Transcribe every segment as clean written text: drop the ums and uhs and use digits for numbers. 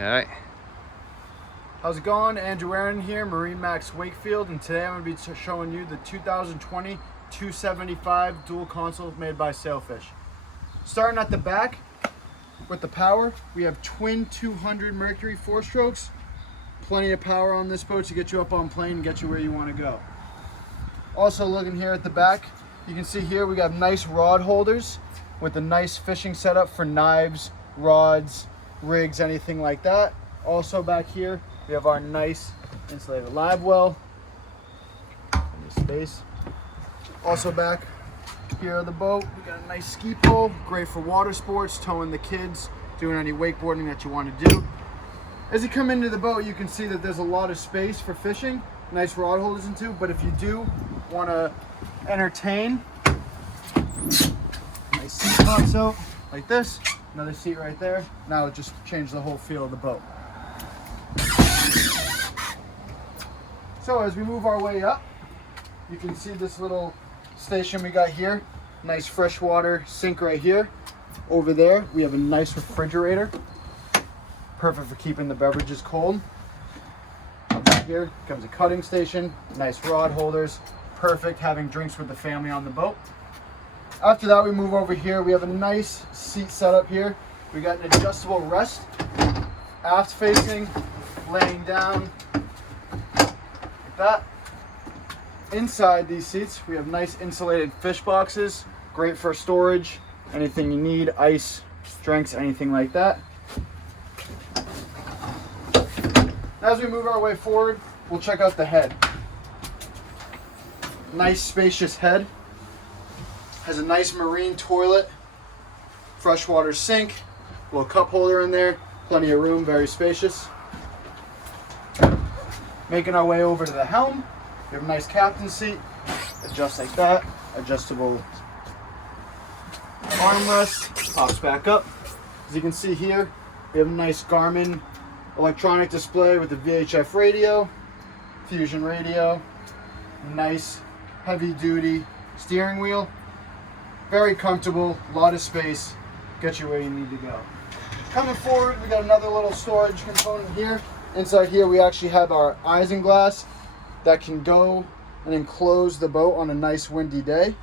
Alright. How's it going? Andrew Aaron here, MarineMax Wakefield, and today I'm going to be showing you the 2020 275 dual console made by Sailfish. Starting at the back with the power, we have twin 200 Mercury 4-strokes. Plenty of power on this boat to get you up on plane and get you where you want to go. Also looking here at the back, you can see here we got nice rod holders with a nice fishing setup for knives, rods, rigs, anything like that. Also back here we have our nice insulated live well. Space. Also back here of the boat, we got a nice ski pole, great for water sports, towing the kids, doing any wakeboarding that you want to do. As you come into the boat, you can see that there's a lot of space for fishing, nice rod holders into, but if you do want to entertain, nice seat pops out like this, another seat right there. Now it just changed the whole feel of the boat. So as we move our way up, you can see this little station we got here. Nice freshwater sink right here. Over there, we have a nice refrigerator. Perfect for keeping the beverages cold. Back here comes a cutting station, nice rod holders. Perfect having drinks with the family on the boat. After that, we move over here. We have a nice seat setup here. We got an adjustable rest, aft facing, laying down, like that. Inside these seats, we have nice insulated fish boxes, great for storage, anything you need, ice, drinks, anything like that. As we move our way forward, we'll check out the head. Nice spacious head. Has a nice marine toilet, freshwater sink, little cup holder in there, plenty of room, very spacious. Making our way over to the helm, we have a nice captain's seat, adjusts like that, adjustable armrest, pops back up. As you can see here, we have a nice Garmin electronic display with the VHF radio, fusion radio, nice heavy duty steering wheel. Very comfortable, a lot of space, get you where you need to go. Coming forward, we got another little storage component here. Inside here, we actually have our isinglass that can go and enclose the boat on a nice windy day.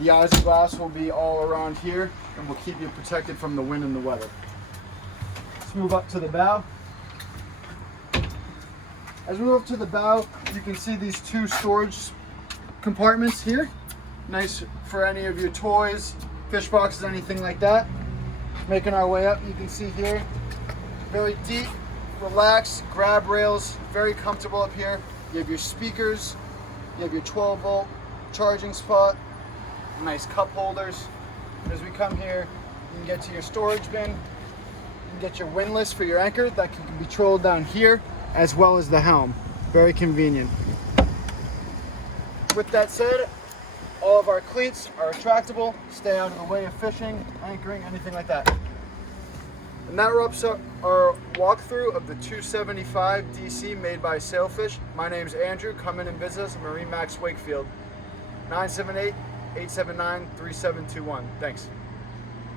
The isinglass will be all around here and will keep you protected from the wind and the weather. Let's move up to the bow. As we move up to the bow, you can see these two storage compartments here. Nice for any of your toys, fish boxes, anything like that. Making our way up, you can see here, very deep, relaxed, grab rails, very comfortable up here. You have your speakers, you have your 12-volt charging spot, nice cup holders. As we come here, you can get to your storage bin, you can get your windlass for your anchor that can be controlled down here, as well as the helm. Very convenient. With that said, all of our cleats are retractable, stay out of the way of fishing, anchoring, anything like that. And that wraps up our walkthrough of the 275 DC made by Sailfish. My name's Andrew. Come in and visit us at MarineMax Wakefield. 978-879-3721. Thanks.